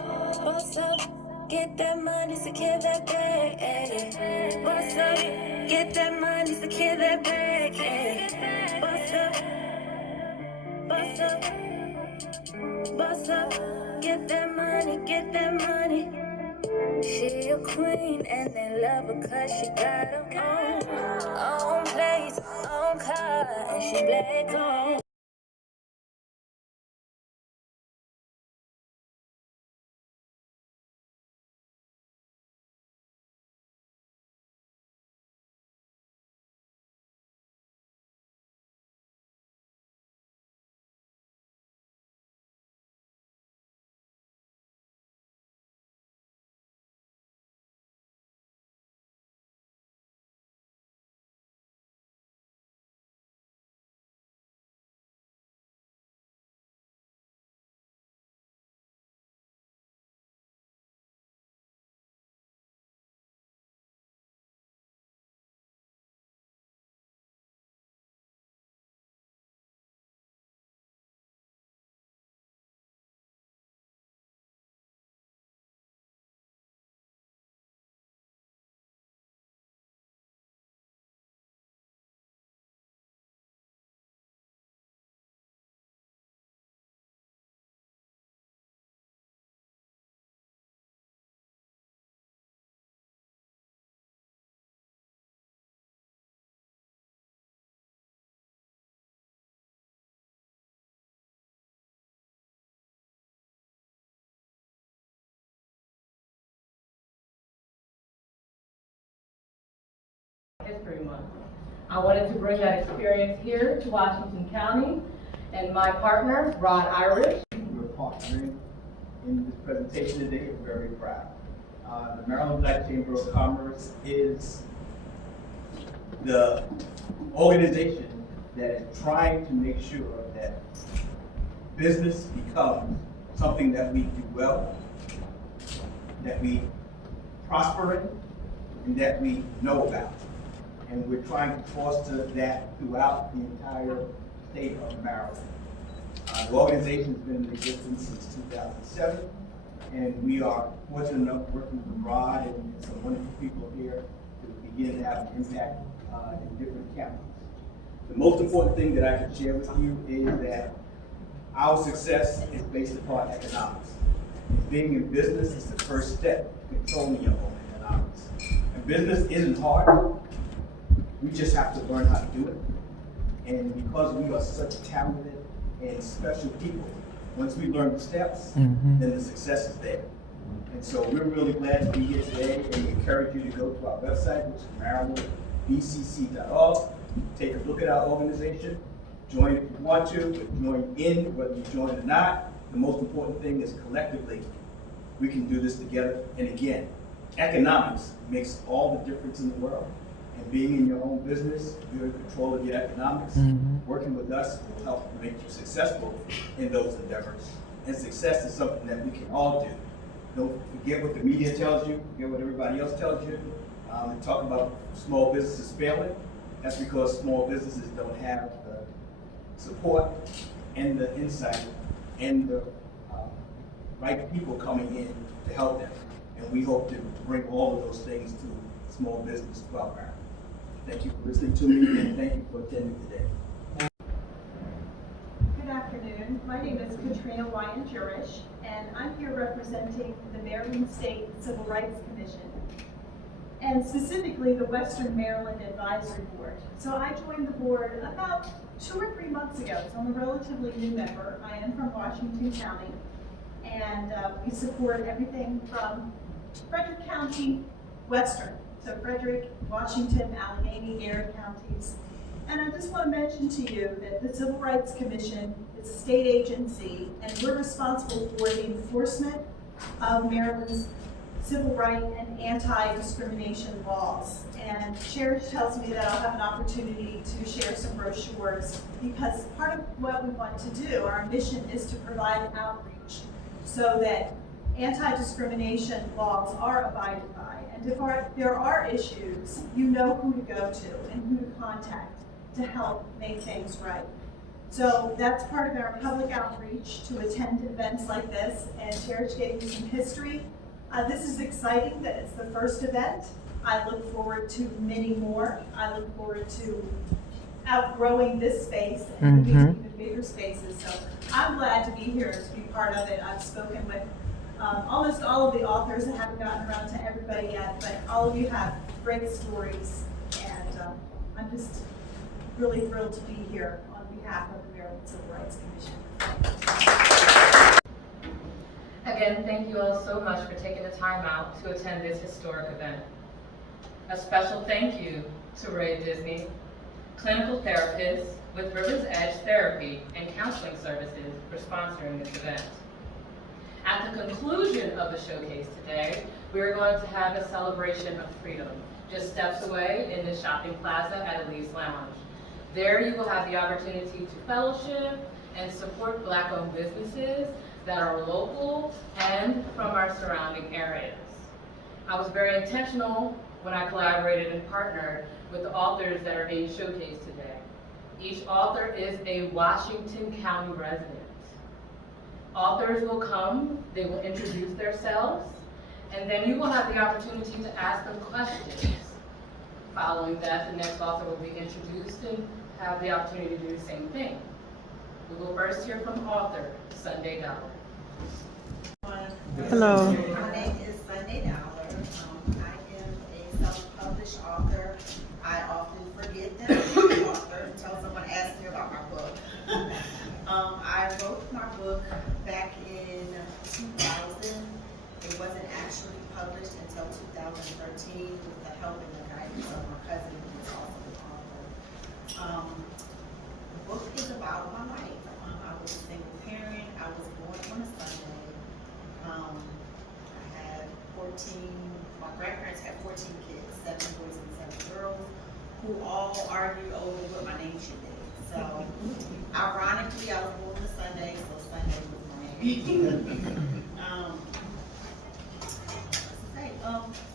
What's up? Get that money, secure that bag. What's up? Get that money, secure that bag. What's up? What's up? What's up? Get that money, get that money. She a queen and they love her cause she got her own place, own car, and she black on. History Month. I wanted to bring that experience here to Washington County, and my partner, Rod Irish. We're partnering in this presentation today. We're very proud. The Maryland Black Chamber of Commerce is the organization that is trying to make sure that business becomes something that we do well, that we prosper in, and that we know about. And we're trying to foster that throughout the entire state of Maryland. The organization has been in existence since 2007, and we are fortunate enough working with Rod and some wonderful people here to begin to have an impact in different counties. The most important thing that I can share with you is that our success is based upon economics. Being in business is the first step to controlling your own economics. And business isn't hard. We just have to learn how to do it. And because we are such talented and special people, once we learn the steps, then the success is there. And so we're really glad to be here today, and we encourage you to go to our website, which is marylandbcc.org. Take a look at our organization. Join if you want to, but join in whether you join or not. The most important thing is collectively, we can do this together. And again, economics makes all the difference in the world. And being in your own business, you're in control of your economics. Working with us will help make you successful in those endeavors. And success is something that we can all do. Don't forget what the media tells you, forget what everybody else tells you. And talk about small businesses failing. That's because small businesses don't have the support and the insight and the right people coming in to help them. And we hope to bring all of those things to small business throughout Maryland. Thank you for listening to me, and thank you for attending today. Good afternoon. My name is Katrina Wyan-Jurish, and I'm here representing the Maryland State Civil Rights Commission, and specifically the Western Maryland Advisory Board. So I joined the board about 2 or 3 months ago, so I'm a relatively new member. I am from Washington County, and we support everything from Frederick County, Western. So Frederick, Washington, Allegheny, Erie counties. And I just want to mention to you that the Civil Rights Commission is a state agency, and we're responsible for the enforcement of Maryland's civil rights and anti-discrimination laws. And Chair tells me that I'll have an opportunity to share some brochures, because part of what we want to do, our mission is to provide outreach so that anti-discrimination laws are abided by. And if there are issues, you know who to go to and who to contact to help make things right. So that's part of our public outreach to attend events like this, and Cherish gave you some history. This is exciting that it's the first event. I look forward to many more. I look forward to outgrowing this space and moving to even bigger spaces. So I'm glad to be here to be part of it. I've spoken with almost all of the authors. I haven't gotten around to everybody yet, but all of you have great stories, and I'm just really thrilled to be here on behalf of the Maryland Civil Rights Commission. Again, thank you all so much for taking the time out to attend this historic event. A special thank you to Ray Disney, clinical therapist with Rivers Edge Therapy and Counseling Services, for sponsoring this event. At the conclusion of the showcase today, we are going to have a celebration of freedom, just steps away in the shopping plaza at Elise Lounge. There you will have the opportunity to fellowship and support Black-owned businesses that are local and from our surrounding areas. I was very intentional when I collaborated and partnered with the authors that are being showcased today. Each author is a Washington County resident. Authors will come, they will introduce themselves, and then you will have the opportunity to ask them questions. Following that, the next author will be introduced and have the opportunity to do the same thing. We will first hear from author Sunday Dollar. Hello. My name is Sunday Dollar. I am a self-published author. I often forget that I'm an author until someone asks me about my book. I wrote my book back in 2000. It wasn't actually published until 2013 with the help and the guidance of my cousin, who is also an author. The book is about my life. I was a single parent. I was born on a Sunday. I had 14, my grandparents had 14 kids, 7 boys and 7 girls, who all argued over what my name should be. So, ironically, I was born on a Sunday, so Sunday was my name.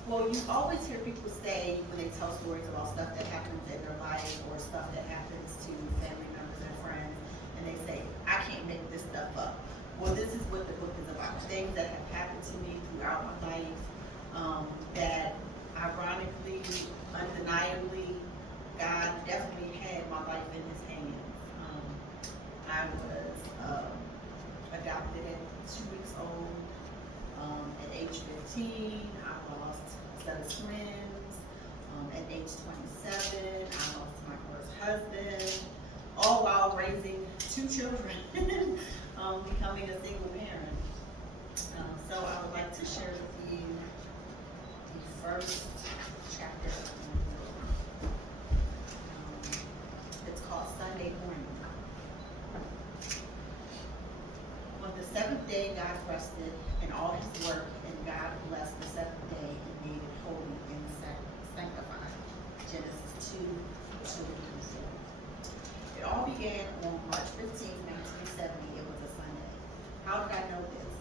Well, you always hear people say, when they tell stories about stuff that happens in their life or stuff that happens to family members and friends, and they say, I can't make this stuff up. Well, this is what the book is about. Things that have happened to me throughout my life, that ironically, undeniably, God definitely had my life in his hands. I was adopted at 2 weeks old. At age 15, I lost a set of twins. At age 27, I lost my first husband, all while raising 2 children, becoming a single parent. So I would like to share with you the first chapter of my book. It's called Sunday Morning. On the 7th day, God rested in all his work, and God blessed the 7th day and made it holy and sanctified. Genesis 2:2-4. It all began on March 15, 1970. It was a Sunday. How did I know this?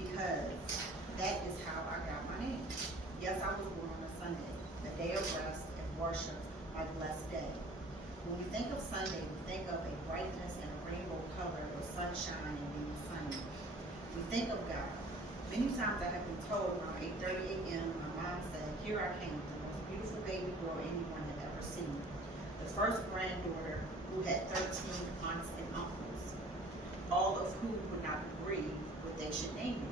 Because that is how I got my name. Yes, I was born on a Sunday, the day of rest and worship, my blessed day. When we think of Sunday, we think of a brightness and a rainbow color with sunshine and being sunny. We think of God. Many times I have been told around 8:30 a.m. my mom said, here I came, the most beautiful baby girl anyone had ever seen. The first granddaughter who had 13 aunts and uncles, all of whom would not agree what they should name me.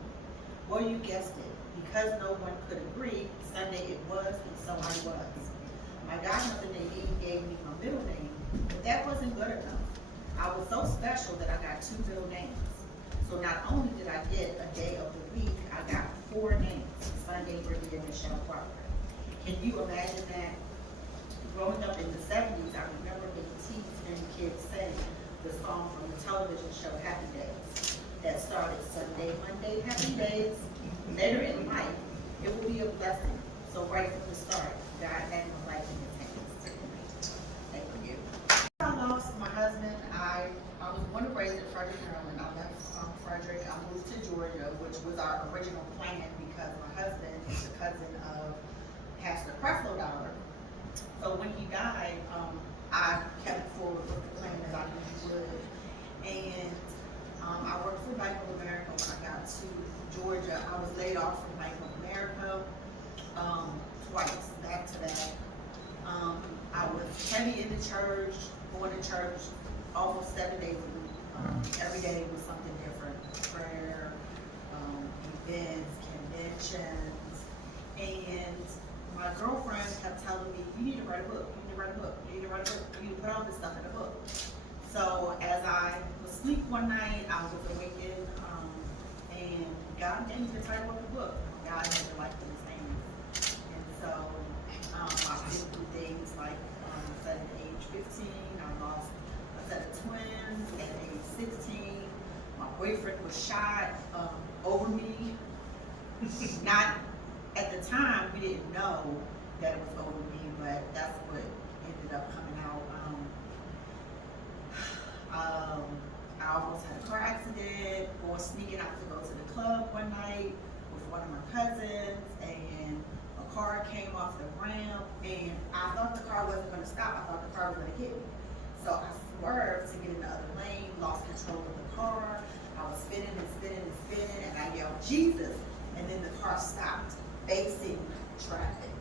Well, you guessed it. Because no one could agree, Sunday it was, and so I was. My godmother Nadine gave me my middle name, but that wasn't good enough. I was so special that I got 2 middle names. So not only did I get a day of the week, I got 4 names, Sunday, Brittany, and Michelle Parker. Can you imagine that? Growing up in the 70s, I remember the teens and kids sang the song from the television show Happy Days that started Sunday, Monday, Happy Days. Later in life, it will be a blessing. So right from the start, God had my life in his hands. Thank you. I lost my husband. I was born and raised in Frederick, Maryland. I left Frederick. I moved to Georgia, which was our original plan because my husband is a cousin of Pastor Creflo Dollar. So when he died, I kept forward with the plan that I knew he would. And I worked for Bank of America when I got to Georgia. I was laid off from Bank of America twice, back to back. I was heavy into church, going to church almost 7 days a week. Every day was something different, prayer, events, conventions. And my girlfriend kept telling me, you need to write a book, you need to write a book, you need to write a book, you need to put all this stuff in a book. So as I was asleep one night, I was awakened, and God gave me the title of the book, God Had Your Life in His Hands. And so I've been through things like, at age 15, I lost a set of twins. At age 16, my boyfriend was shot over me. Not at the time, we didn't know that it was over me, but that's what ended up coming out. I almost had a car accident, sneaking out to go to the club one night with one of my cousins, and a car came off the ramp, and I thought the car wasn't going to stop. I thought the car was going to hit me. So I swerved to get in the other lane, lost control of the car. I was spinning and spinning and spinning, and I yelled, Jesus, and then the car stopped, facing traffic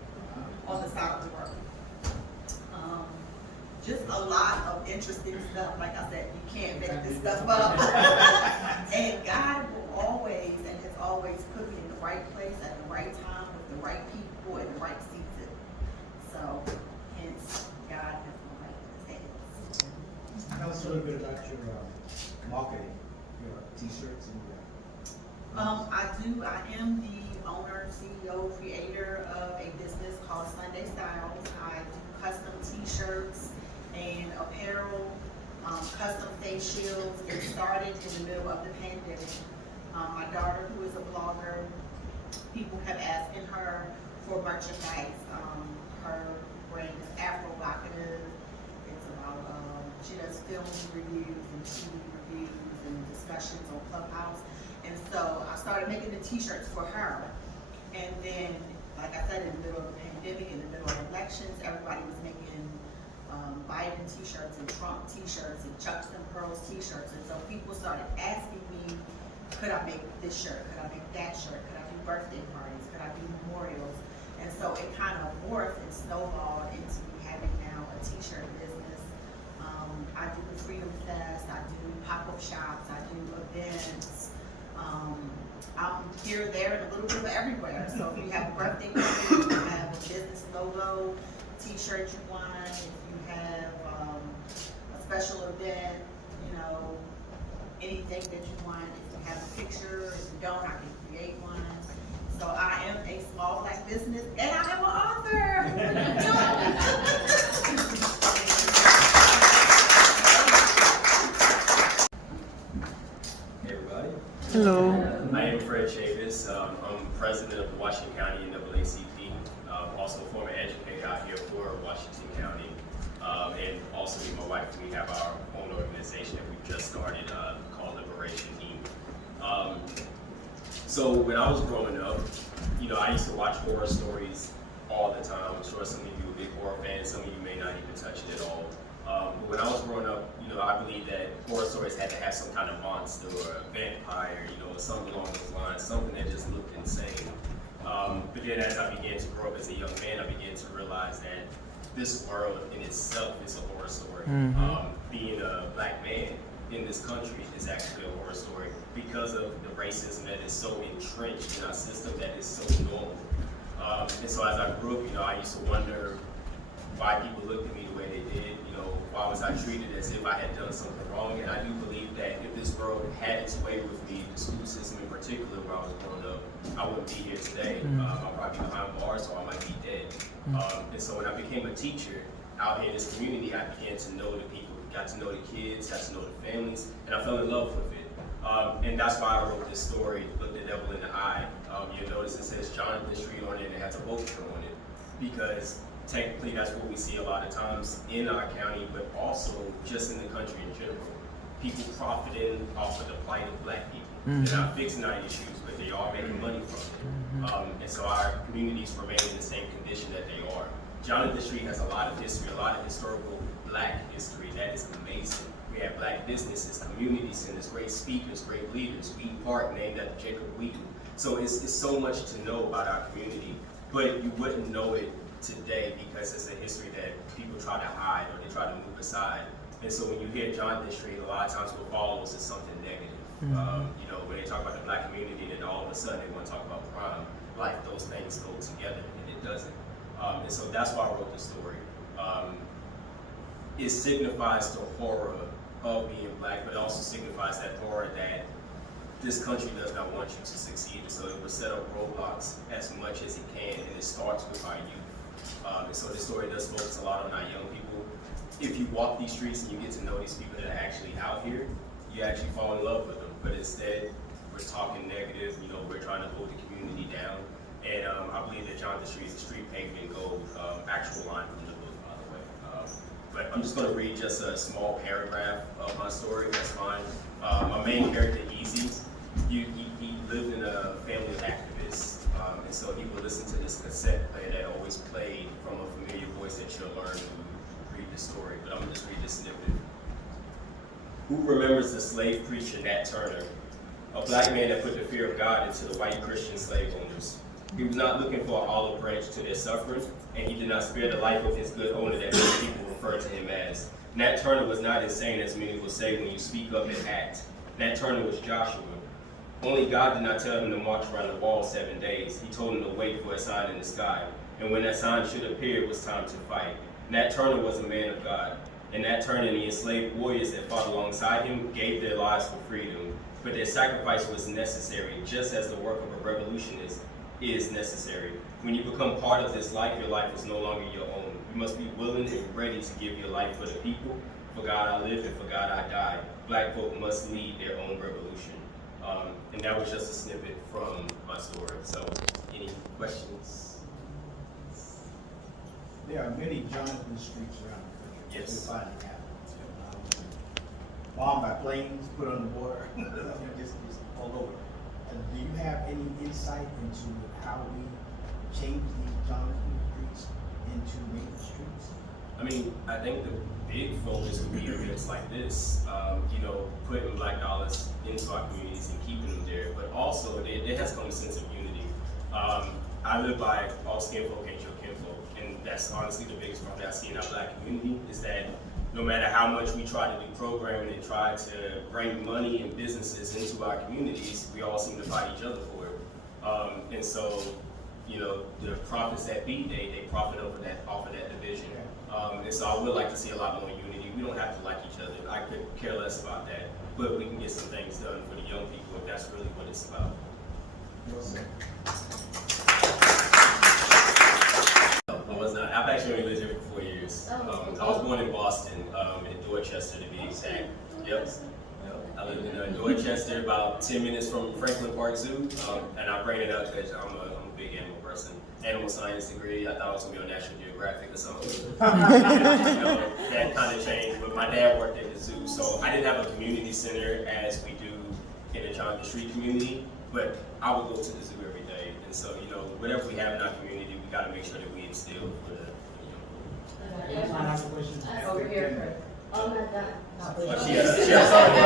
on the side of the road. Just a lot of interesting stuff. Like I said, you can't make this stuff up. And God will always, and has always put me in the right place at the right time with the right people in the right season. So, hence, God has my life in His hands. Tell us a little bit about your marketing, your t-shirts and I am the owner, CEO, creator of a business called Sunday Styles. I do custom t-shirts and apparel, custom face shields. It started in the middle of the pandemic. My daughter, who is a blogger, people have asked her for merchandise. Her brand is Afro-Vocative. It's about, she does film reviews and TV reviews and discussions on Clubhouse. And so I started making the t-shirts for her. And then, like I said, in the middle of the pandemic, in the middle of elections, everybody was making Biden t-shirts and Trump t-shirts and Chucks and Pearls t-shirts. And so people started asking me, could I make this shirt? Could I make that shirt? Could I do birthday parties? Could I do memorials? And so it kind of morphed and snowballed into me having now a t-shirt business. I do the Freedom Fest, I do pop-up shops, I do events. I'm here, there, and a little bit of everywhere. So if you have a birthday party, if you have a business logo t-shirt you want, if you have a special event, anything that you want, if you have a picture, if you don't, I can create one. So I am a small Black business, and I am an author. Hey everybody. Hello. I am Fred Chavis. I'm president of the Washington County NAACP. Also a former educator out here for Washington County. And also me and my wife, we have our own organization that we've just started called Liberation Inc. So when I was growing up, I used to watch horror stories all the time. I'm sure some of you are big horror fans, some of you may not even touch it at all. But when I was growing up, I believe that horror stories had to have some kind of monster or a vampire, or something along those lines, something that just looked insane. But then as I began to grow up as a young man, I began to realize that this world in itself is a horror story. Being a Black man in this country is actually a horror story because of the racism that is so entrenched in our system that is so normal. And so as I grew up, I used to wonder why people looked at me the way they did. Why was I treated as if I had done something wrong? And I do believe that if this world had its way with me, the school system in particular, where I was growing up, I wouldn't be here today. I'd probably be behind bars, or I might be dead. And so when I became a teacher out here in this community, I began to know the people, got to know the kids, got to know the families, and I fell in love with it. And that's why I wrote this story, Look the Devil in the Eye. You'll notice it says Jonathan Street on it, and it has a vulture on it, because technically that's what we see a lot of times in our county, but also just in the country in general. People profiting off of the plight of Black people. They're not fixing our issues, but they are making money from it. And so our communities remain in the same condition that they are. Jonathan Street has a lot of history, a lot of historical Black history that is amazing. We have black businesses, community centers, great speakers, great leaders. Wheaton Park named after Jacob Wheaton. So it's so much to know about our community, but you wouldn't know it today because it's a history that people try to hide or they try to move aside. And so when you hear Jonathan Street, a lot of times what follows is something negative. You know, when they talk about the black community, then all of a sudden they want to talk about crime. Like those things go together, and it doesn't. And so that's why I wrote the story. It signifies the horror of being black, but it also signifies that horror that this country does not want you to succeed. So it will set up roadblocks as much as it can, and it starts with our youth. And so this story does focus a lot on our young people. If you walk these streets and you get to know these people that are actually out here, you actually fall in love with them. But instead, we're talking negative, you know, we're trying to hold the community down. And I believe that Jonathan Street is a street pavement gold, actual line from the book, by the way. But I'm just gonna read just a small paragraph of my story, that's fine. My main character, Easy, he lived in a family of activists. And so he would listen to this cassette player that always played from a familiar voice that you'll learn when you read the story. But I'm gonna just read this snippet. Who remembers the slave preacher Nat Turner, a black man that put the fear of God into the white Christian slave owners? He was not looking for an olive branch to their suffering, and he did not spare the life of his good owner that many people refer to him as. Nat Turner was not insane as many will say when you speak up and act. Nat Turner was Joshua. Only God did not tell him to march around the wall 7 days. He told him to wait for a sign in the sky, and when that sign should appear, it was time to fight. Nat Turner was a man of God. And Nat Turner and the enslaved warriors that fought alongside him gave their lives for freedom. But their sacrifice was necessary, just as the work of a revolutionist is necessary. When you become part of this life, your life is no longer your own. You must be willing and ready to give your life for the people. For God I live and for God I die. Black folk must lead their own revolution. And that was just a snippet from my story. So, any questions? There are many Jonathan Streets around the country. Yes. We finally have bombed by planes, put on the border, just all over. Do you have any insight into how we change these Jonathan Streets into main streets? I mean, I think the big focus would be events like this, you know, putting black dollars into our communities and keeping them there, but also there has come a sense of unity. I live by all skin folk ain't your kinfolk, and that's honestly the biggest problem that I see in our black community is that no matter how much we try to do programming and try to bring money and businesses into our communities, we all seem to fight each other for it. And so, you know, the profits that be, they profit off of that division. And so I would like to see a lot more unity. We don't have to like each other. I could care less about that, but we can get some things done for the young people if that's really what it's about. I was not. I've actually only lived here for 4 years. I was born in Boston, in Dorchester to be exact. Yep. I live in Dorchester, about 10 minutes from Franklin Park Zoo, and I bring it up because I'm a big animal person. Animal science degree. I thought I was gonna be on National Geographic or something. You know, that kind of changed. But my dad worked at the zoo, so I didn't have a community center as we do in the Jonathan Street community. But I would go to the zoo every day, and so you know, whatever we have in our community, we got to make sure that we instill for the young people. Over here. Oh my God. Sorry.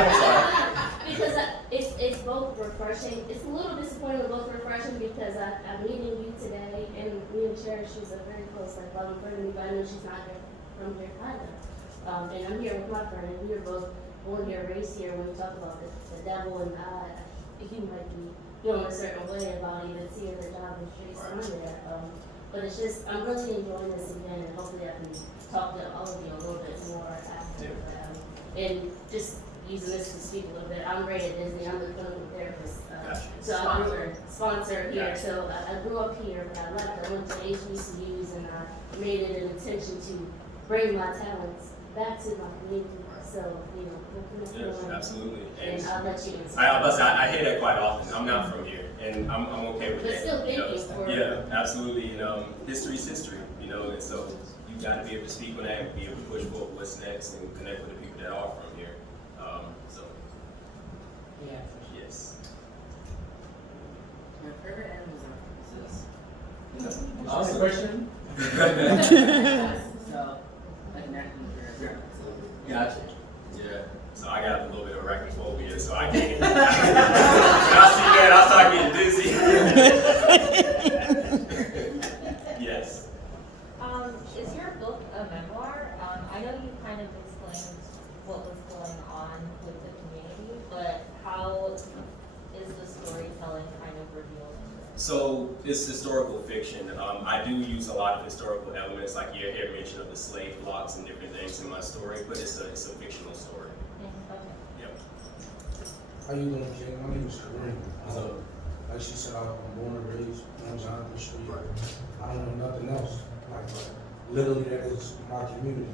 Because it's both refreshing. It's a little disappointing, but both refreshing because I'm meeting you today, and me and Cherish, she's a very close like loving friend of me, but I know she's not here from here either. And I'm here with my friend, and we were both born here, raised here. When we talk about the devil and God, he might be feeling a certain way about even seeing the job and streets under that. But it's just, I'm really enjoying this again, and hopefully I can talk to all of you a little bit more after. And just using this to speak a little bit, I'm Ray at Disney, I'm the clinical therapist. So I'm a sponsor here. Gotcha. So I grew up here, but I left, I went to HBCUs, and I made it an intention to bring my talents back to my community. So, you know, Yes, absolutely. And I'll let you answer. I hear that quite often. I'm not from here, and I'm okay with But that. still you know, thank you for- Yeah, absolutely. And history's history, you know, and so you got to be able to speak on that, and be able to push forward what's next, and connect with the people that are from here. So, yes. My favorite animals are horses. Ask the question. So, like an acting career. Gotcha. Yeah. reveal into So it's historical fiction. I do use a lot of historical elements, like you hear mention of the slave blocks and different things in my story, but it's a fictional story. it? Okay. Yep. How you doing, Jay? My name is Kareem. Like she said, I'm born and raised on Jonathan Street. I don't know nothing else. Like, literally, that is my community.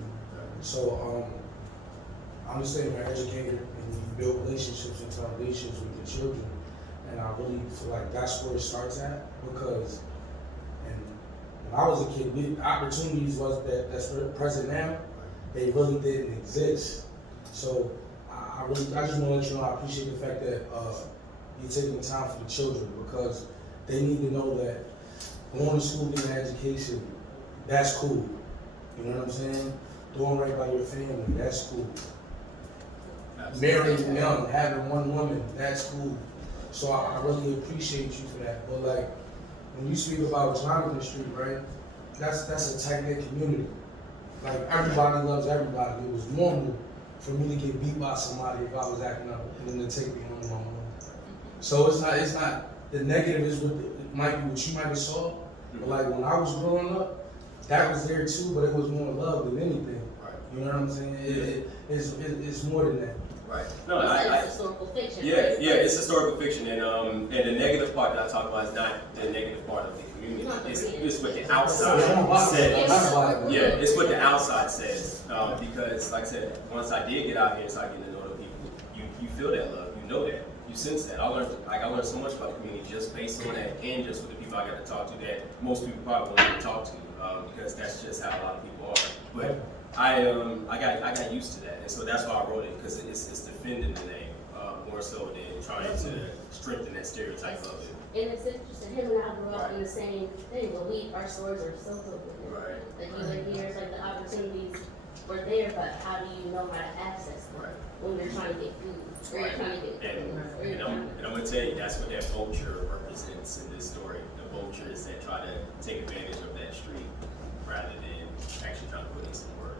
So, I'm just saying, an educator, and you build relationships and foundations with the children. And I really feel like that's where it starts at, because, and when I was a kid, the opportunities that's present now, they really didn't exist. So, I just want to let you know I appreciate the fact that you're taking the time for the children, because they need to know that going to school, getting an education, that's cool. You know what I'm saying? Doing right by your family, that's cool. Marrying young, having one woman, that's cool. So I really appreciate you for that. But like, when you speak about Jonathan Street, right? That's a tight-knit community. Like, everybody loves everybody. It was normal for me to get beat by somebody if I was acting up, and then to take me home to my mom. So it's not the negative is what might be what you might have saw, but like when I was growing up, that was there too, but it was more love than anything. Right. You know what I'm saying? It's more than that. Right. No, You said I it's historical fiction. yeah, right? yeah, it's historical fiction, and the negative part that I talk about is not the negative part of the community. It's what the outside says. Yeah, it's what the outside says. Because, like I said, once I did get out here and start getting to know the people, you feel that love, you know that, you sense that. I learned so much about the community just based on that, and just with the people I got to talk to that most people probably won't even talk to, because that's just how a lot of people are. But I got used to that, and so that's why I wrote it, because it's defending the name more so than trying to strengthen that stereotype of it. And it's interesting, him and I grew up in the same thing, but our stories are so close. Right. Like you were here, it's like the opportunities were there, but how do you know how to access them? Right. When you're trying to get food, or you're trying to get food, or you're trying And I'm gonna tell you, that's what that vulture represents in this story. The vultures that try to take advantage of that street rather than actually trying to put in some work.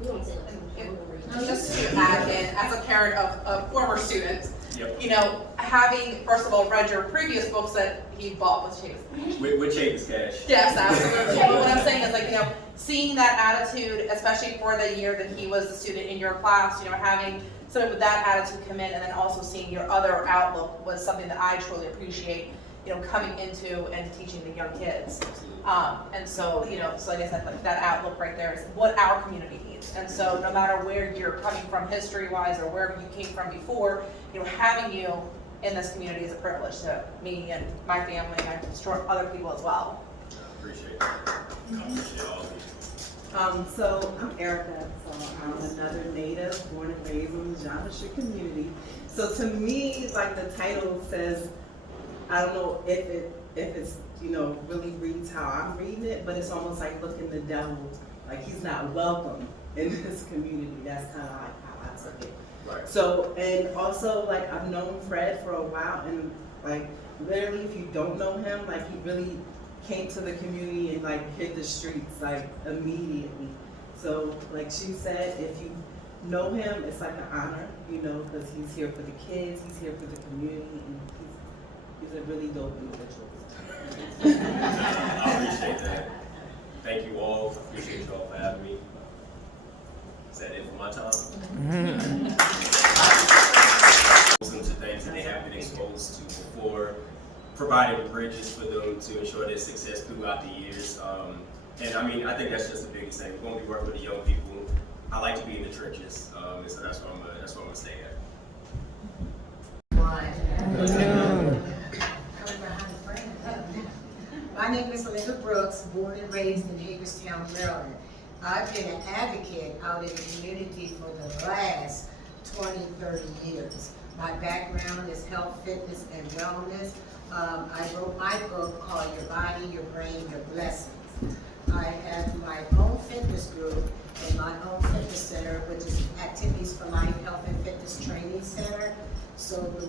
you don't say like, Just to add in, as a parent of a former student, Yep. you know, having, first of all, read your previous books that he bought with Chase. With Chase Cash. Yes, absolutely. But what I'm saying is, like, you know, seeing that attitude, especially for the year that he was the student in your class, you know, having someone with that attitude come in, and then also seeing your other outlook was something that I truly appreciate, you know, coming into and teaching the young kids. And so, you know, so like I said, like that outlook right there is what our community needs. And so no matter where you're coming from history-wise or wherever you came from before, you know, having you in this community is a privilege to me and my family, and I'm sure other people as well. I appreciate that. I appreciate all of you. So I'm Erica, so I'm another native, born and raised in the Jonathan Street community. So to me, like the title says, I don't know if it's, you know, really reads how I'm reading it, but it's almost like looking the devil, like he's not welcome in this community. That's kind of like how I took it. Right. So, and also like I've known Fred for a while, and like literally if you don't know him, like he really came to the community and like hit the streets like immediately. So like she said, if you know him, it's like an honor, you know, because he's here for the kids, he's here for the community, and he's a really dope individual. I appreciate that. Thank you all. Appreciate you all for having me. Is that it for my time? Listen to things that they have been exposed to before, providing bridges for them to ensure their success throughout the years. And I mean, I think that's just the biggest thing. We're going to be working with the young people. I like to be in the trenches, and so that's what I'm going to stay at. My name is Linda Brooks, born and raised in Hagerstown, Maryland. I've been an advocate out in the community for the last 20, 30 years. My background is health, fitness, and wellness. I wrote my book called Your Body, Your Brain, Your Blessings. I have my own fitness group and my own fitness center, which is Activities for Life Health and Fitness Training Center. So the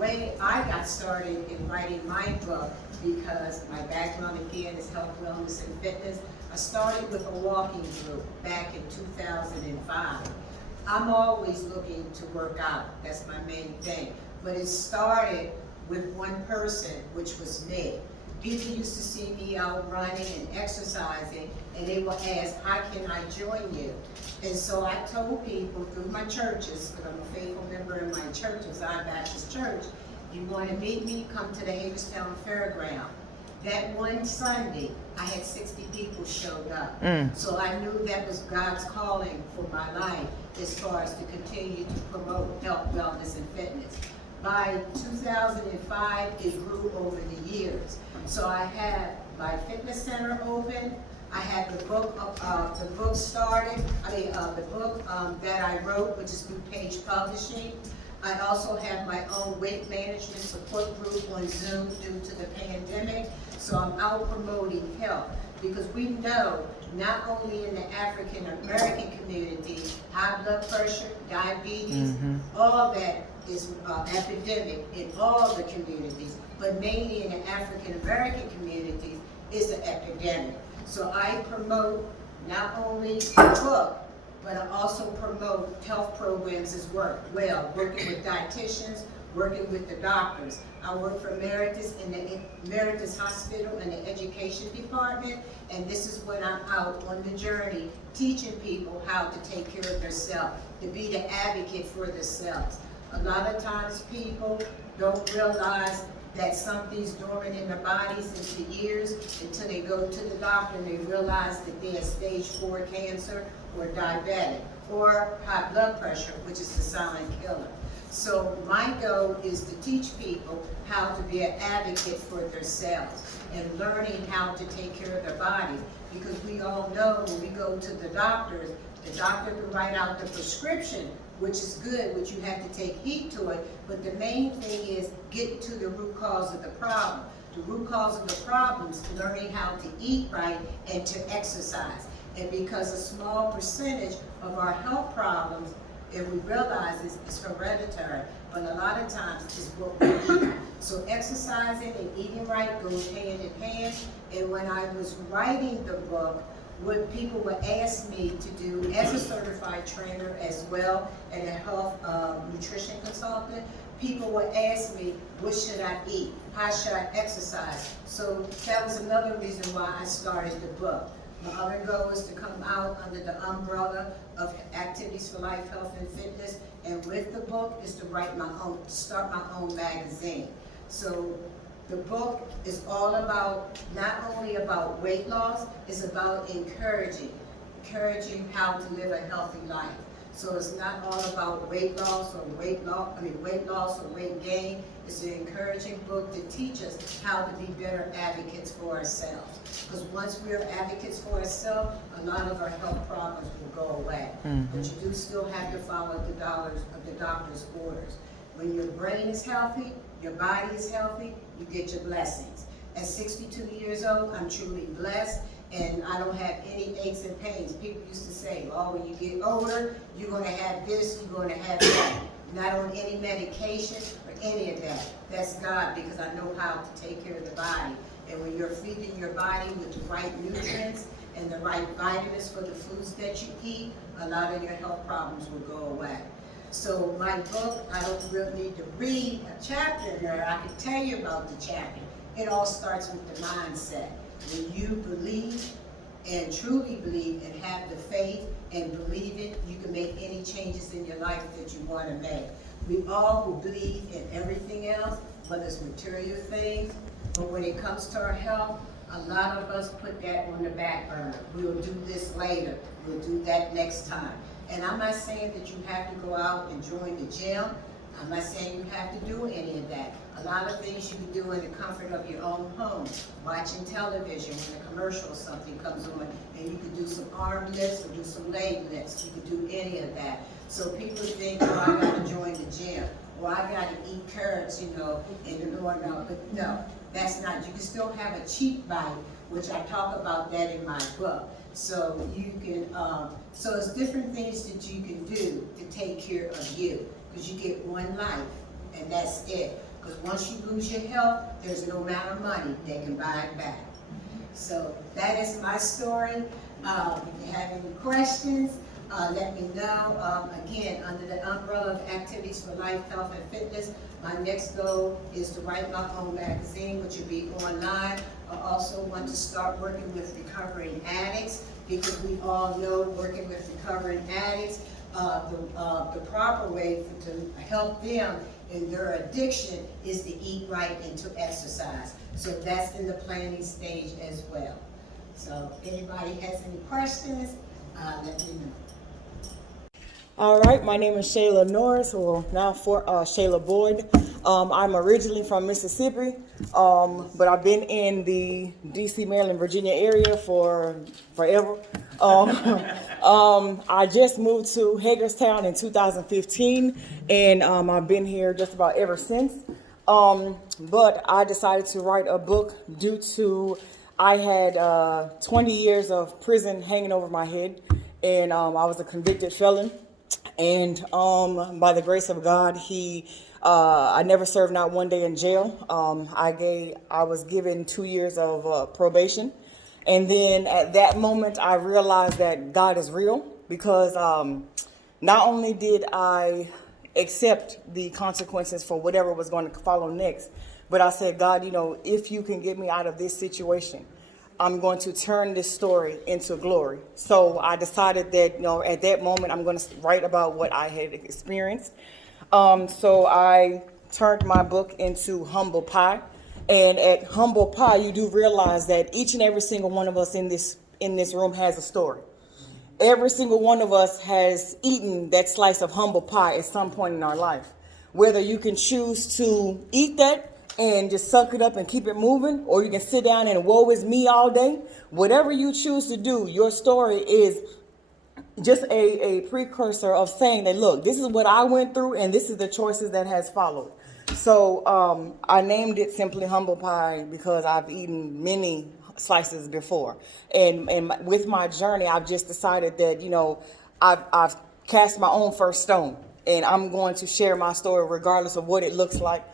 way I got started in writing my book, because my background again is health, wellness, and fitness, I started with a walking group back in 2005. I'm always looking to work out, that's my main thing. But it started with one person, which was me. People used to see me out running and exercising, and they would ask, how can I join you? And so I told people through my churches, because I'm a faithful member in my church, Zion Baptist Church, you want to meet me, come to the Hagerstown Fairground. That one Sunday, I had 60 people showed up. So I knew that was God's calling for my life as far as to continue to promote health, wellness, and fitness. By 2005, it grew over the years. So I had my fitness center open. I had the book started. The book that I wrote, which is through Page Publishing. I also have my own weight management support group on Zoom due to the pandemic. So I'm out promoting health because we know not only in the African American community, high blood pressure, diabetes, all that is epidemic in all the communities, but mainly in the African American communities is an epidemic. So I promote not only the book, but I also promote health programs as well, working with dietitians, working with the doctors. I work for Emeritus in the Emeritus Hospital in the education department, and this is when I'm out on the journey teaching people how to take care of themselves, to be the advocate for themselves. A lot of times people don't realize that something's dormant in their bodies into years until they go to the doctor and they realize that they have stage 4 cancer or diabetic or high blood pressure, which is the silent killer. So my goal is to teach people how to be an advocate for themselves and learning how to take care of their bodies. Because we all know when we go to the doctor can write out the prescription, which is good, which you have to take heed to it, but the main thing is getting to the root cause of the problem. The root cause of the problem is learning how to eat right and to exercise. And because a small percentage of our health problems, if we realize it's hereditary, but a lot of times it's what we eat. So exercising and eating right goes hand in hand. And when I was writing the book, what people would ask me to do as a certified trainer as well and a health nutrition consultant, people would ask me, what should I eat? How should I exercise? So that was another reason why I started the book. My other goal is to come out under the umbrella of Activities for Life, Health, and Fitness, and with the book is to start my own magazine. So the book is all about, not only about weight loss, it's about encouraging how to live a healthy life. So it's not all about weight loss or weight loss or weight gain. It's an encouraging book to teach us how to be better advocates for ourselves. Because once we are advocates for ourselves, a lot of our health problems will go away. But you do still have to follow the doctor's orders. When your brain is healthy, your body is healthy, you get your blessings. At 62 years old, I'm truly blessed, and I don't have any aches and pains. People used to say, oh, when you get older, you're going to have this, you're going to have that. Not on any medication or any of that. That's God, because I know how to take care of the body. And when you're feeding your body with the right nutrients and the right vitamins for the foods that you eat, a lot of your health problems will go away. So my book, I don't really need to read a chapter there. I can tell you about the chapter. It all starts with the mindset. When you believe and truly believe and have the faith and believe it, you can make any changes in your life that you want to make. We all will believe in everything else, whether it's material things, but when it comes to our health, a lot of us put that on the back burner. We'll do this later. We'll do that next time. And I'm not saying that you have to go out and join the gym. I'm not saying you have to do any of that. A lot of things you can do in the comfort of your own home. Watching television when a commercial or something comes on, and you can do some arm lifts or do some leg lifts. You can do any of that. So people think, oh, I gotta join the gym, or I gotta eat carrots, in the Lord knows. But no, that's not. You can still have a cheat bite, which I talk about that in my book. So you can, so it's different things that you can do to take care of you, because you get one life, and that's it. Because once you lose your health, there's no amount of money that can buy it back. So that is my story. If you have any questions, let me know. Again, under the umbrella of Activities for Life, Health, and Fitness, My next goal is to write my own magazine, which will be online. I also want to start working with recovering addicts, because we all know working with recovering addicts, the proper way to help them in their addiction is to eat right and to exercise. So that's in the planning stage as well. So if anybody has any questions, let me know. All right, my name is Shayla Norris, or now for Shayla Boyd. I'm originally from Mississippi, but I've been in the DC, Maryland, Virginia area for forever. I just moved to Hagerstown in 2015, and I've been here just about ever since. But I decided to write a book due to I had 20 years of prison hanging over my head, and I was a convicted felon. And by the grace of God, I never served not one day in jail. I was given 2 years of probation. And then at that moment, I realized that God is real, because not only did I accept the consequences for whatever was going to follow next, but I said, God, if you can get me out of this situation, I'm going to turn this story into glory. So I decided that, at that moment, I'm going to write about what I had experienced. So I turned my book into Humble Pie. And at Humble Pie, you do realize that each and every single one of us in this room has a story. Every single one of us has eaten that slice of humble pie at some point in our life. Whether you can choose to eat that and just suck it up and keep it moving, or you can sit down and woe is me all day. Whatever you choose to do, your story is just a precursor of saying that, look, this is what I went through and this is the choices that has followed. So I named it simply Humble Pie because I've eaten many slices before. And with my journey, I've just decided that, I've cast my own first stone, and I'm going to share my story regardless of what it looks like.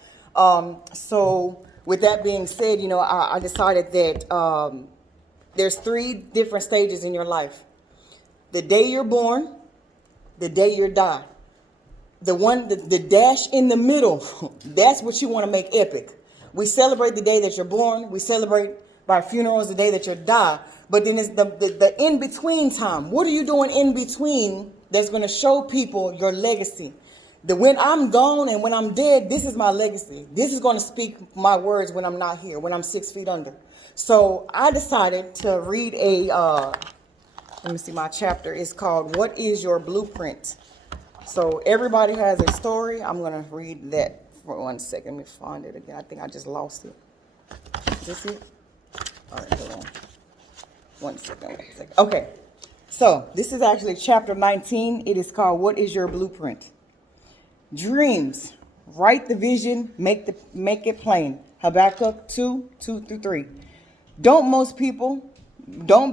So with that being said, I decided that there's 3 different stages in your life. The day you're born, the day you die. The dash in the middle, that's what you want to make epic. We celebrate the day that you're born. We celebrate by funerals the day that you die. But then it's the in-between time. What are you doing in between that's going to show people your legacy? When I'm gone and when I'm dead, this is my legacy. This is going to speak my words when I'm not here, when I'm 6 feet under. So I decided to read let me see, my chapter is called, What is Your Blueprint? So everybody has a story. I'm going to read that for 1 second. Let me find it again. I think I just lost it. Is this it? All right, hold on. 1 second. Okay. So this is actually chapter 19. It is called, What is Your Blueprint? Dreams. Write the vision. Make it plain. Habakkuk 2:2-3. Don't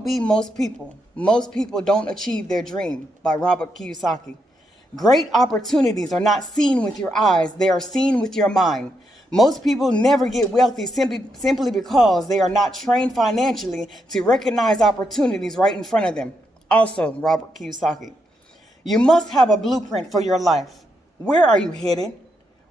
be most people. Most people don't achieve their dream, by Robert Kiyosaki. Great opportunities are not seen with your eyes. They are seen with your mind. Most people never get wealthy simply because they are not trained financially to recognize opportunities right in front of them. Also, Robert Kiyosaki. You must have a blueprint for your life. Where are you headed?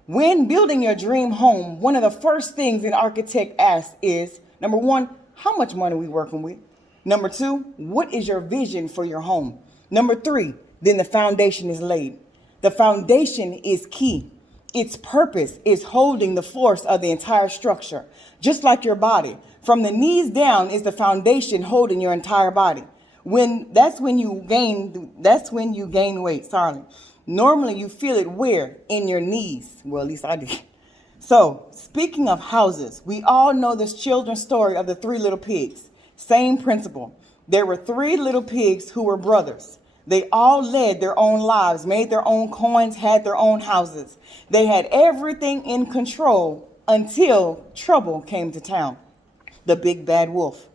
When building your dream home, one of the first things an architect asks is, number 1, how much money are we working with? Number 2, what is your vision for your home? Number 3, then the foundation is laid. The foundation is key. Its purpose is holding the force of the entire structure, just like your body. From the knees down is the foundation holding your entire body. That's when you gain weight. Sorry. Normally you feel it where? In your knees. Well, at least I did. So, speaking of houses, we all know this children's story of the 3 little pigs. Same principle. There were 3 little pigs who were brothers. They all led their own lives, made their own coins, had their own houses. They had everything in control until trouble came to town. The big bad wolf.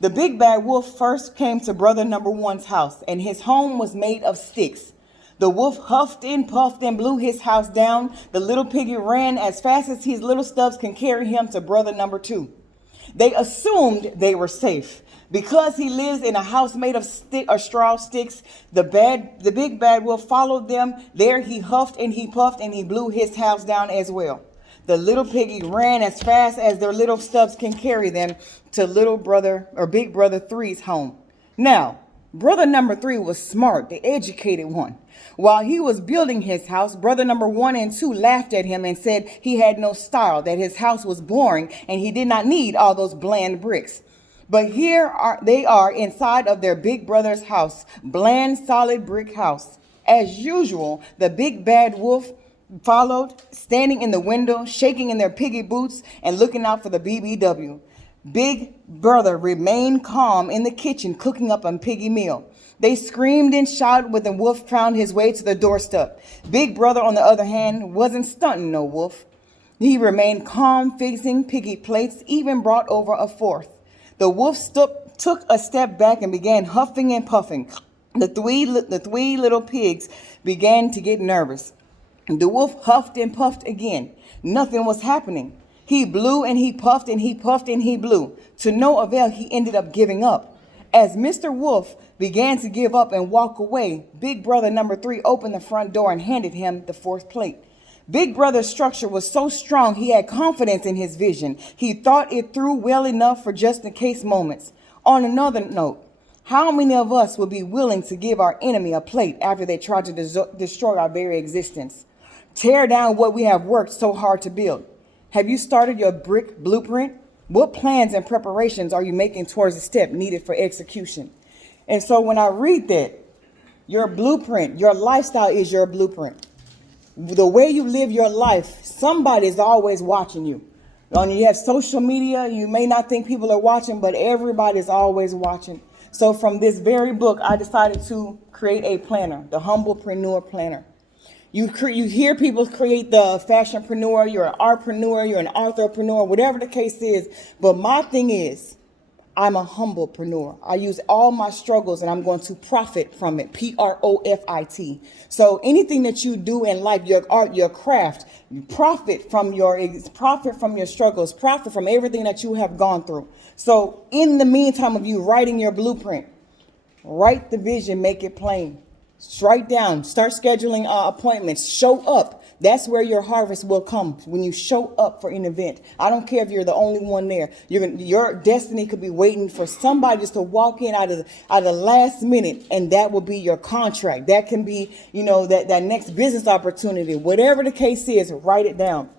The big bad wolf first came to brother number 1's house, and his home was made of sticks. The wolf huffed and puffed and blew his house down. The little piggy ran as fast as his little stubs can carry him to brother number 2. They assumed they were safe. Because he lives in a house made of straw sticks, the big bad wolf followed them. There he huffed and he puffed and he blew his house down as well. The little piggy ran as fast as their little stubs can carry them to little brother or big brother 3's home. Now, brother number 3 was smart, the educated one. While he was building his house, brother number 1 and 2 laughed at him and said he had no style, that his house was boring, and he did not need all those bland bricks. But they are inside of their big brother's house, bland, solid brick house. As usual, the big bad wolf followed, standing in the window, shaking in their piggy boots and looking out for the BBW. Big brother remained calm in the kitchen, cooking up a piggy meal. They screamed and shouted when the wolf found his way to the doorstep. Big brother, on the other hand, wasn't stunting no wolf. He remained calm, fixing piggy plates, even brought over a fourth. The wolf took a step back and began huffing and puffing. The three little pigs began to get nervous. The wolf huffed and puffed again. Nothing was happening. He blew and he puffed and he puffed and he blew. To no avail, he ended up giving up. As Mr. Wolf began to give up and walk away, big brother number 3 opened the front door and handed him the fourth plate. Big brother's structure was so strong he had confidence in his vision. He thought it through well enough for just in case moments. On another note, how many of us would be willing to give our enemy a plate after they try to destroy our very existence? Tear down what we have worked so hard to build. Have you started your brick blueprint? What plans and preparations are you making towards the step needed for execution? And so when I read that, your blueprint, your lifestyle is your blueprint. The way you live your life, somebody's always watching you. When you have social media, you may not think people are watching, but everybody's always watching. So from this very book, I decided to create a planner, the Humblepreneur Planner. You hear people create the fashionpreneur, you're an artpreneur, you're an authorpreneur, whatever the case is. But my thing is, I'm a humblepreneur. I use all my struggles and I'm going to profit from it. Profit. So anything that you do in life, your art, your craft, you profit from your struggles, profit from everything that you have gone through. So in the meantime of you writing your blueprint, write the vision, make it plain. Write down, start scheduling appointments, show up. That's where your harvest will come, when you show up for an event. I don't care if you're the only one there. Your destiny could be waiting for somebody just to walk in out of the last minute, and that will be your contract. That can be, that next business opportunity. Whatever the case is, write it down.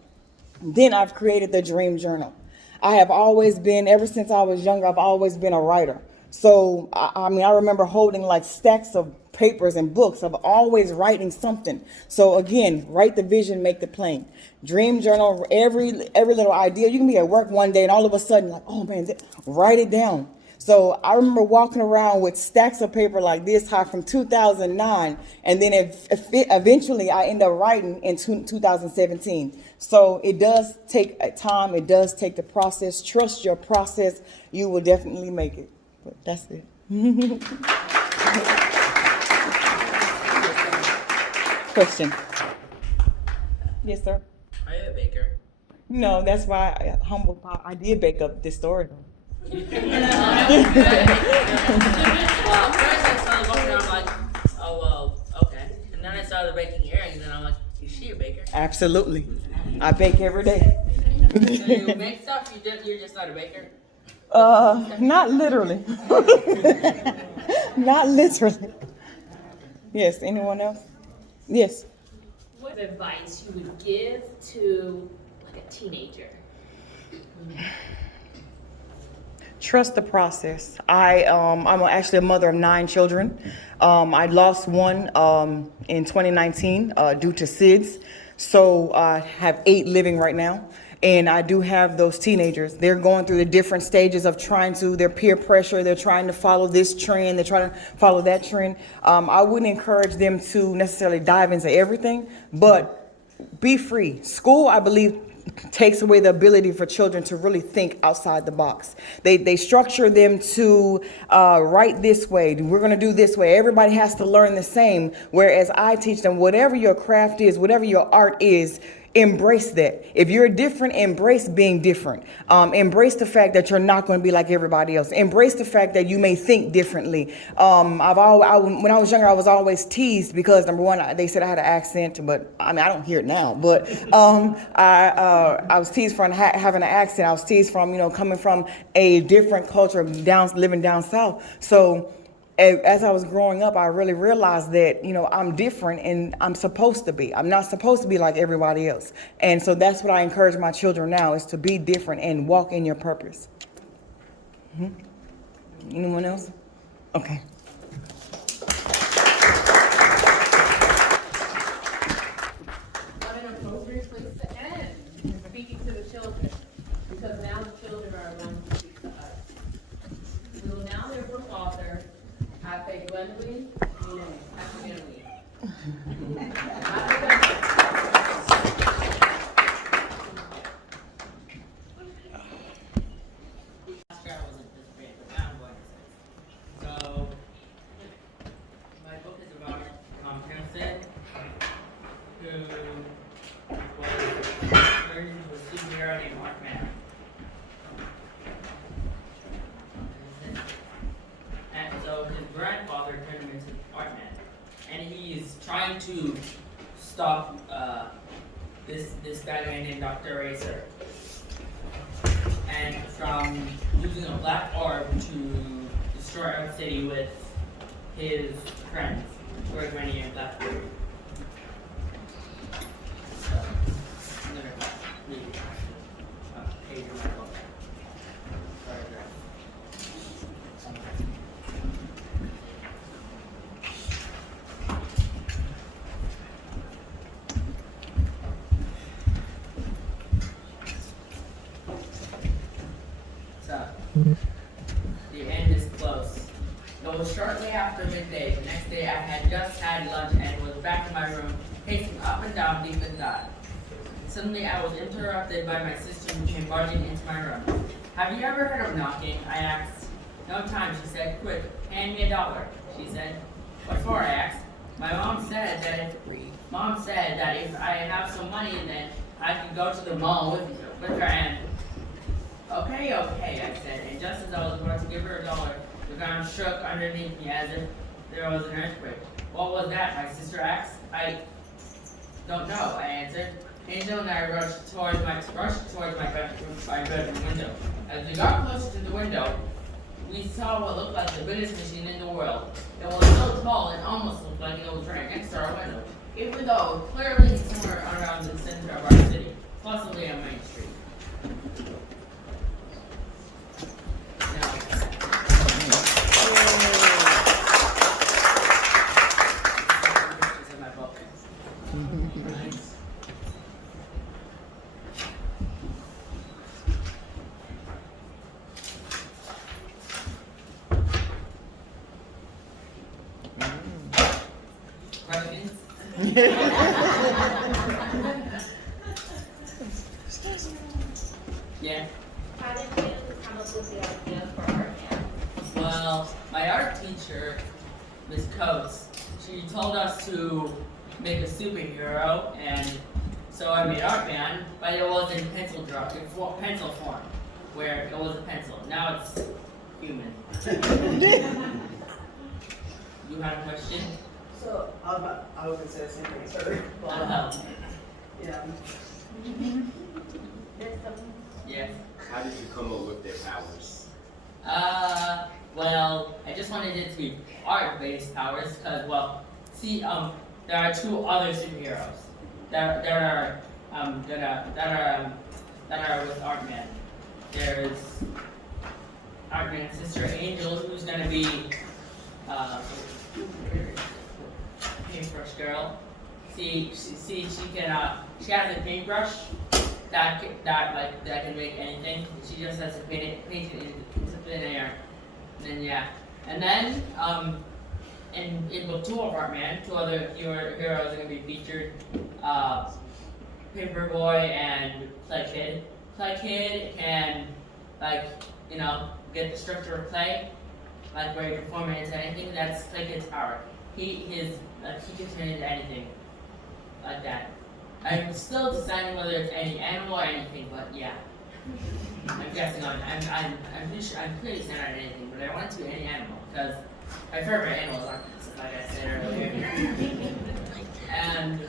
Then I've created the Dream Journal. I have always been, ever since I was younger, I've always been a writer. So, I remember holding like stacks of papers and books of always writing something. So again, write the vision, make the plain. Dream journal, every little idea. You can be at work one day and all of a sudden like, oh man, write it down. So I remember walking around with stacks of paper like this high from 2009. And then eventually I ended up writing in 2017. So it does take time. It does take the process. Trust your process. You will definitely make it. But that's it. Question. Yes, sir. Are you a baker? No, that's why I did bake up this story. Well, first I started walking around like, oh, well, okay. And then I started baking earrings, and I'm like, is she a baker? Absolutely. I bake every day. So you make stuff? You're just not a baker? Not literally. Not literally. Yes, anyone else? Yes. What advice you would give to like a teenager? Trust the process. I'm actually a mother of 9 children. I lost one in 2019 due to SIDS. So I have 8 living right now. And I do have those teenagers. They're going through the different stages of their peer pressure. They're trying to follow this trend. They're trying to follow that trend. I wouldn't encourage them to necessarily dive into everything, but be free. School, I believe, takes away the ability for children to really think outside the box. They structure them to write this way. We're going to do this way. Everybody has to learn the same. Whereas I teach them whatever your craft is, whatever your art is, embrace that. If you're different, embrace being different. Embrace the fact that you're not going to be like everybody else. Embrace the fact that you may think differently. When I was younger, I was always teased because, number one, they said I had an accent, but I mean, I don't hear it now. But I was teased from having an accent. I was teased from, coming from a different culture, living down south. So as I was growing up, I really realized that, I'm different and I'm supposed to be. I'm not supposed to be like everybody else. And so that's what I encourage my children now, is to be different and walk in your purpose. Anyone else? Okay. What an appropriate place to end, speaking to the children, because now the children are going to speak to us. We will now hear from author Afe Gwendolyn Afe. So, my book is about Princeton, who was turned into a superhero named Markman. And so his grandfather turned him into Markman, and he's trying to stop this guy named Dr. Racer, and from using a black orb to destroy our city with his friends, George Rennie and Black Orb. So, I'm gonna read a page of my book. Paragraph. So, the end is close. It was shortly after midday. The next day I had just had lunch and was back in my room, pacing up and down deep in thought. Suddenly I was interrupted by my sister, who came barging into my room. "Have you ever heard of knocking?" I asked. "No time," she said. "Quick, hand me $1, she said. "What for?" I asked. Mom said that if I have some money, then I could go to the mall with her, and Okay, I said, and just as I was about to give her $1, the ground shook underneath me as if there was an earthquake. "What was that?" my sister asked. "I don't know," I answered. Angel and I rushed towards my bedroom window. As we got closer to the window, we saw what looked like the biggest machine in the world. It was so tall and almost looked like it was right next to our window, even though clearly somewhere around the center of our city, possibly on Main Street. Questions? Yeah. How did you come up with the idea for art camp? Well, my art teacher, Miss Coates, she told us to make a superhero, and so I made Art Man, but it was in pencil form, where it was a pencil. Now it's human. You had a question? So, I was gonna say the same thing, sorry. Yeah. Yes. How did you come up with their powers? Well, I just wanted it to be art-based powers, because, well, see, there are 2 other superheroes that are with Art Man. There's Art Man's sister Angel, who's gonna be paintbrush girl. She has a paintbrush that can make anything. She just has to paint it into thin air. And then in book 2 of Art Man, 2 other heroes are gonna be featured. Paperboy and Clay Kid. Clay Kid can get the structure of clay, where you can form it into anything. That's Clay Kid's power. He can turn into anything like that. I'm still deciding whether it's any animal or anything, but yeah. I'm guessing I'm pretty certain on anything, but I want it to be any animal because my favorite animals are, like I said earlier. And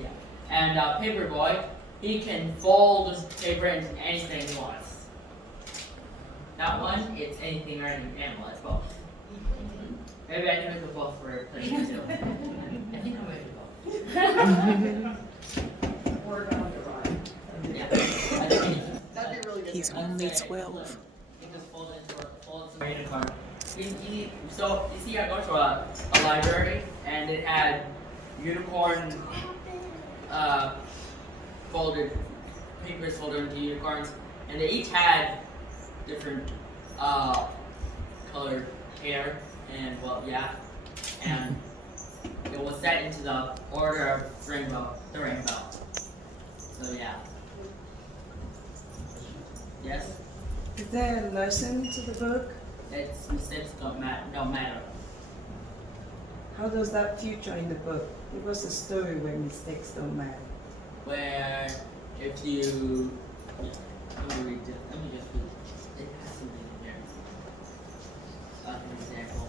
yeah. And Paperboy, he can fold paper into anything he wants. Not one, it's anything or any animal, it's both. Maybe I can make a both for playing too. I think I'm going to both. Word on the right. Yeah. That'd be really good. He's only 12. He just folds into a unicorn. So you see, I go to a library and it had unicorn folded papers folded into unicorns, and they each had different colored hair, and well, yeah, and it was set into the order of the rainbow. So yeah. Yes. Is there a lesson to the book? It's mistakes don't matter. How does that feature in the book? It was a story where mistakes don't matter. Where if you, yeah, let me just read it has something in there. An example.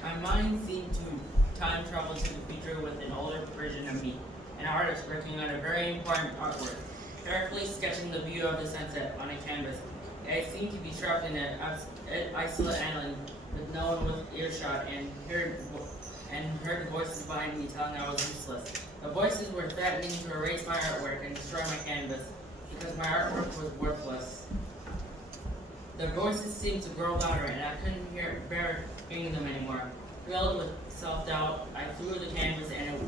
My mind seemed to time travel to the future with an older version of me, an artist working on a very important artwork, carefully sketching the view of the sunset on a canvas. I seemed to be trapped in an isolate island with no one with earshot, and heard voices behind me telling I was useless. The voices were threatening to erase my artwork and destroy my canvas because my artwork was worthless. The voices seemed to grow louder, and I couldn't bear hearing them anymore. Filled with self-doubt, I threw the canvas and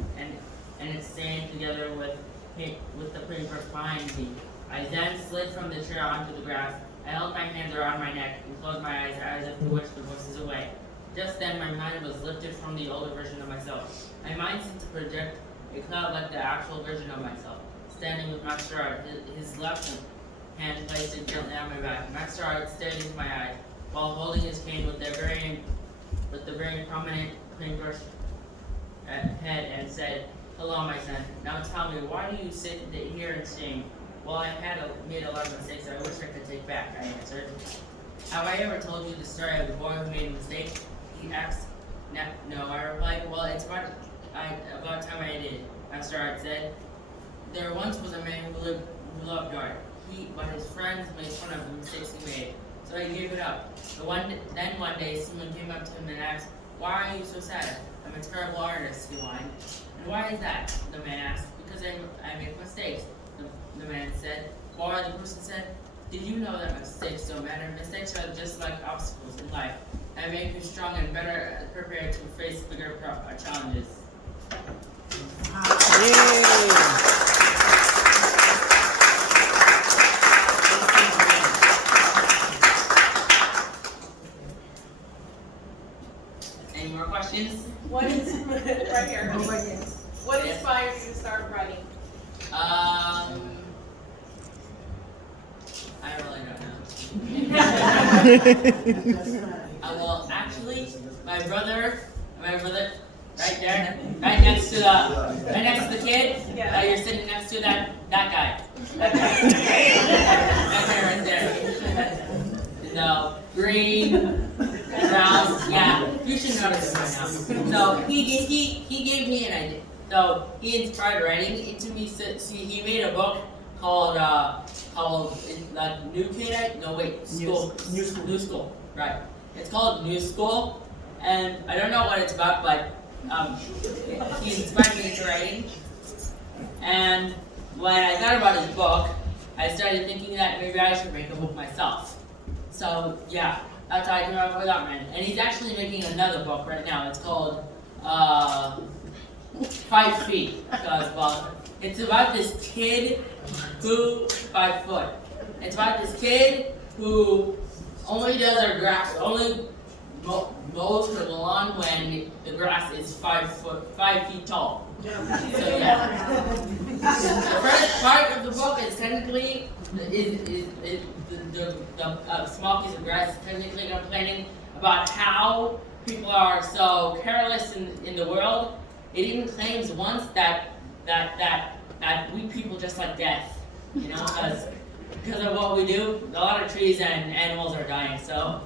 it stayed together with the paper behind me. I then slid from the chair onto the grass. I held my hands around my neck and closed my eyes as if to wish the voices away. Just then, my mind was lifted from the older version of myself. My mind seemed to project a cloud like the actual version of myself, standing with Master Art, his left hand placed it gently on my back. Master Art stared into my eyes while holding his cane with the very prominent paintbrush head and said, "Hello, my son. Now tell me, why do you sit here in shame?" "Well, I had made a lot of mistakes I wish I could take back," I answered. "Have I ever told you the story of the boy who made a mistake?" he asked. No, I replied. "Well, it's about time I did," Master Art said. "There once was a man who loved art. But his friends made fun of the mistakes he made, so he gave it up. Then one day, someone came up to him and asked, 'Why are you so sad?' 'I'm a terrible artist,' he whined. 'And why is that?' the man asked. 'Because I make mistakes,' the man said. 'Why?' the person said. 'Did you know that mistakes don't matter? Mistakes are just like obstacles in life, and make you strong and better prepared to face bigger challenges.'" Any more questions? What is, right here, what inspired you to start writing? I really don't know. Well, actually, my brother, right there, right next to the kid, you're sitting next to that guy. That guy right there. The green, brown, yeah, you should notice it by now. So he gave me an idea. So he inspired writing into me. So he made a book called New School. Right. It's called New School, and I don't know what it's about, but he inspired me into writing. And when I thought about his book, I started thinking that maybe I should make a book myself. So yeah, That's how I came up with that man. And he's actually making another book right now. It's called 5 Feet. Because, well, it's about this kid who, 5 foot. It's about this kid who only does our grass, only mows her lawn when the grass is 5 feet tall. So yeah. The first part of the book is technically the small piece of grass is technically complaining about how people are so careless in the world. It even claims once that we people just like death, you know, because of what we do. A lot of trees and animals are dying. So.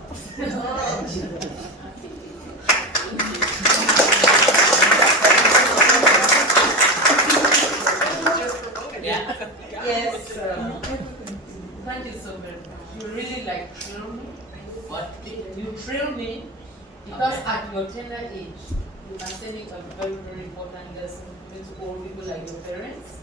Yeah. Yes. Thank you so much. You really like thrill me. What? You thrill me because at your tender age, you are sending a very, very important lesson to all people like your parents.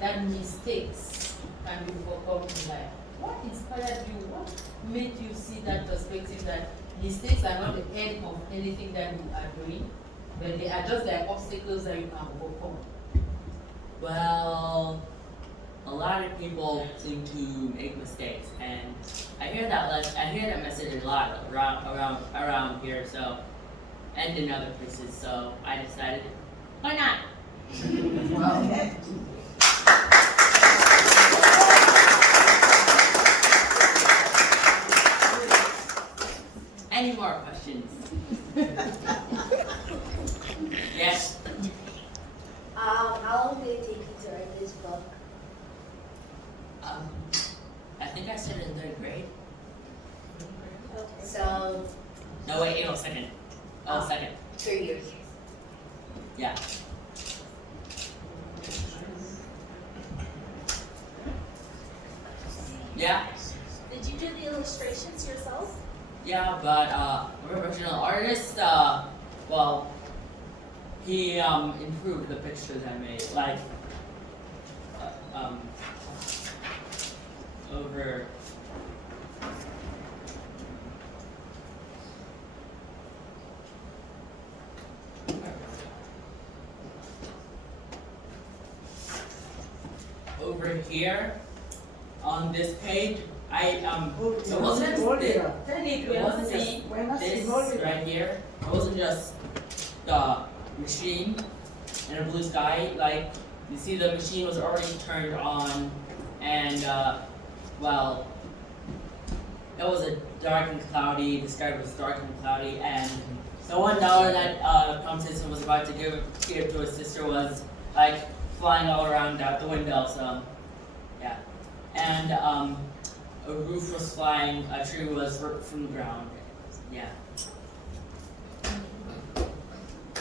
That mistakes can be overcome in life. What inspired you? What made you see that perspective that mistakes are not the end of anything that you are doing, but they are just like obstacles that you can overcome? Well, a lot of people seem to make mistakes, and I hear that message a lot around here. So, and in other places. So I decided, why not? Wow. Any more questions? Yes. How long did it take you to write this book? I think I started in 3rd grade. Okay. So. No, wait, no, second. Oh, second. 3 years. Yeah. Yeah. Did you do the illustrations yourself? Yeah, but a professional artist, well, he improved the pictures I made, like over. Over here on this page, it wasn't this right here. It wasn't just the machine and a blue sky. Like, you see, the machine was already turned on, and well, it was a dark and cloudy. The sky was dark and cloudy, and the $1 that competition was about to give to his sister was like flying all around out the window. So yeah, and a roof was flying. A tree was ripped from the ground. Yeah,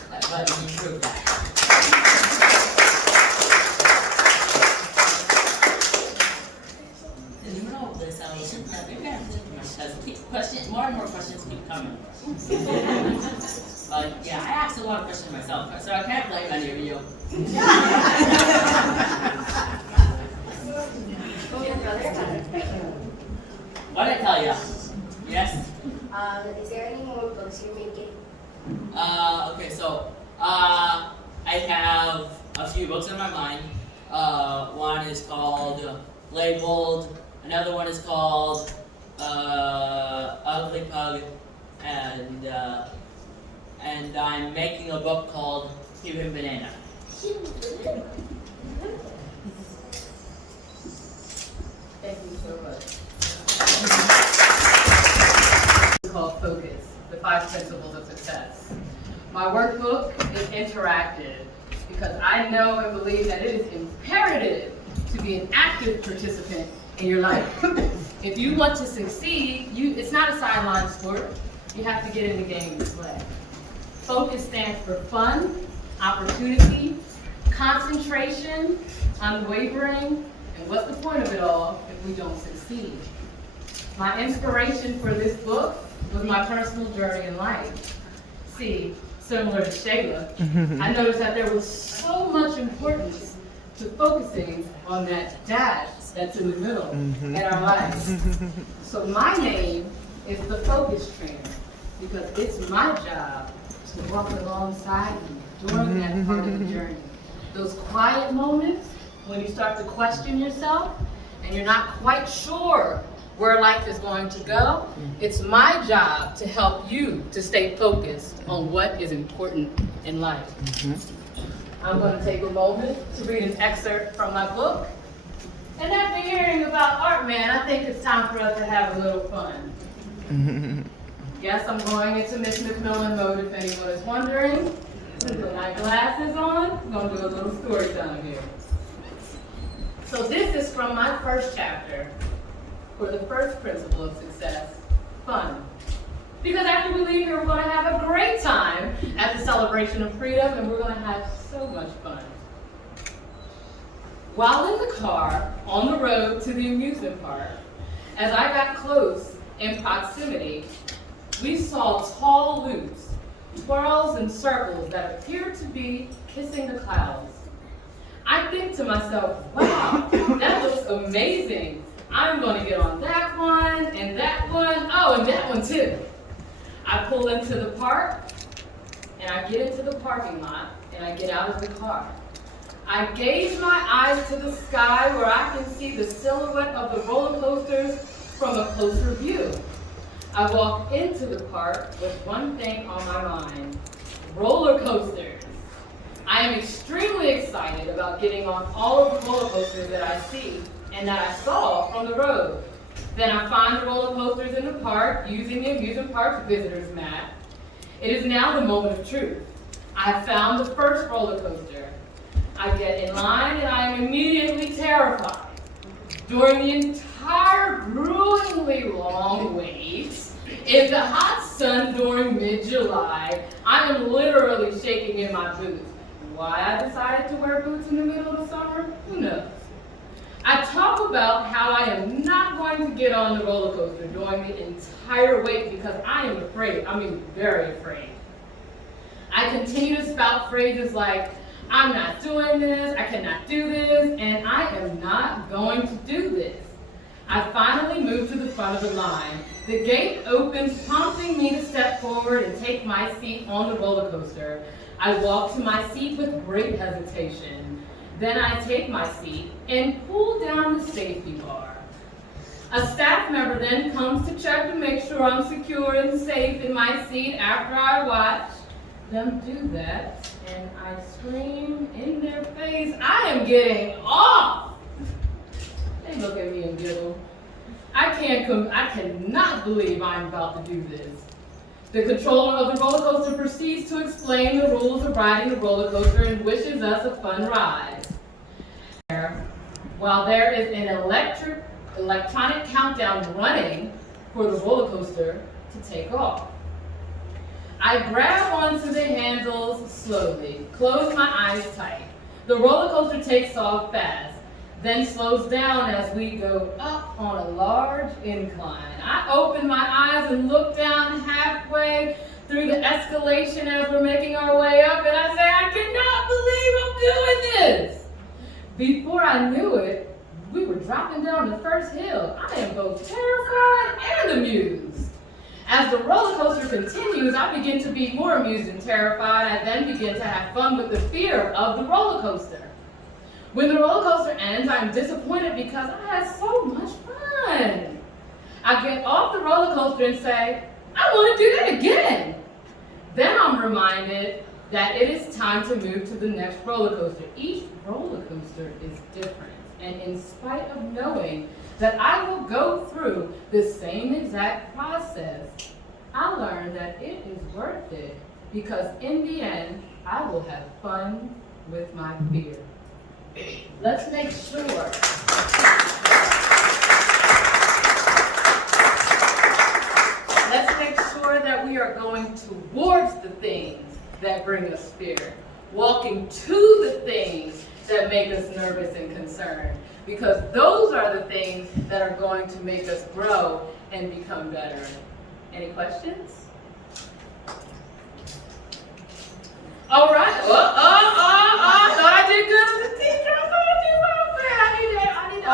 but he proved that. More and more questions keep coming. Yeah, I asked a lot of questions myself, so I can't blame any of you. What did I tell you? Yes? Is there any more books you're making? Okay, so I have a few books in my mind. One is called Labeled, another one is called Ugly Pug, and I'm making a book called Cuban Banana. Thank you so much. It's called Focus, the 5 Principles of Success. My workbook is interactive because I know and believe that it is imperative to be an active participant in your life. If you want to succeed, it's not a sideline sport. You have to get in the game to play. Focus stands for fun, opportunity, concentration, unwavering, and what's the point of it all if we don't succeed? My inspiration for this book was my personal journey in life. See, similar to Shayla, I noticed that there was so much importance to focusing on that dash that's in the middle in our lives. So my name is the focus trainer, because it's my job to walk alongside you during that part of the journey. Those quiet moments when you start to question yourself and you're not quite sure where life is going to go, it's my job to help you to stay focused on what is important in life. I'm going to take a moment to read an excerpt from my book. And after hearing about art, man, I think it's time for us to have a little fun. Yes, I'm going into Miss McMillan mode if anyone is wondering. Put my glasses on, I'm going to do a little story time here. So this is from my first chapter for the first principle of success, fun. Because after we leave here, we're going to have a great time at the celebration of freedom, and we're going to have so much fun. While in the car, on the road to the amusement park, as I got close in proximity, we saw tall loops, twirls and circles that appeared to be kissing the clouds. I think to myself, wow, that looks amazing. I'm going to get on that one, and that one, oh, and that one too. I pull into the park, and I get into the parking lot, and I get out of the car. I gaze my eyes to the sky where I can see the silhouette of the roller coasters from a closer view. I walk into the park with one thing on my mind: roller coasters. I am extremely excited about getting on all of the roller coasters that I see and that I saw from the road. Then I find the roller coasters in the park using the amusement park's visitors map. It is now the moment of truth. I have found the first roller coaster. I get in line and I am immediately terrified. During the entire gruelingly long wait, in the hot sun during mid-July, I am literally shaking in my boots. Why I decided to wear boots in the middle of the summer? Who knows? I talk about how I am not going to get on the roller coaster during the entire wait because I am afraid. I mean, very afraid. I continue to spout phrases like, I'm not doing this, I cannot do this, and I am not going to do this. I finally move to the front of the line. The gate opens, prompting me to step forward and take my seat on the roller coaster. I walk to my seat with great hesitation. Then I take my seat and pull down the safety bar. A staff member then comes to check to make sure I'm secure and safe in my seat after I watch them do that, and I scream in their face, I am getting off! They look at me and giggle. I cannot believe I'm about to do this. The controller of the roller coaster proceeds to explain the rules of riding the roller coaster and wishes us a fun ride. While there is an electronic countdown running for the roller coaster to take off. I grab onto the handles slowly, close my eyes tight. The roller coaster takes off fast, then slows down as we go up on a large incline. I open my eyes and look down halfway through the escalation as we're making our way up, and I say, I cannot believe I'm doing this! Before I knew it, we were dropping down the first hill. I am both terrified and amused. As the roller coaster continues, I begin to be more amused and terrified. I then begin to have fun with the fear of the roller coaster. When the roller coaster ends, I'm disappointed because I had so much fun. I get off the roller coaster and say, I want to do that again. Then I'm reminded that it is time to move to the next roller coaster. Each roller coaster is different. And in spite of knowing that I will go through the same exact process, I learned that it is worth it because in the end, I will have fun with my fear. Let's make sure that we are going towards the things that bring us fear, walking to the things that make us nervous and concerned, because those are the things that are going to make us grow and become better. Any questions? All right. I thought I did good as a teacher. I thought I did well. I need to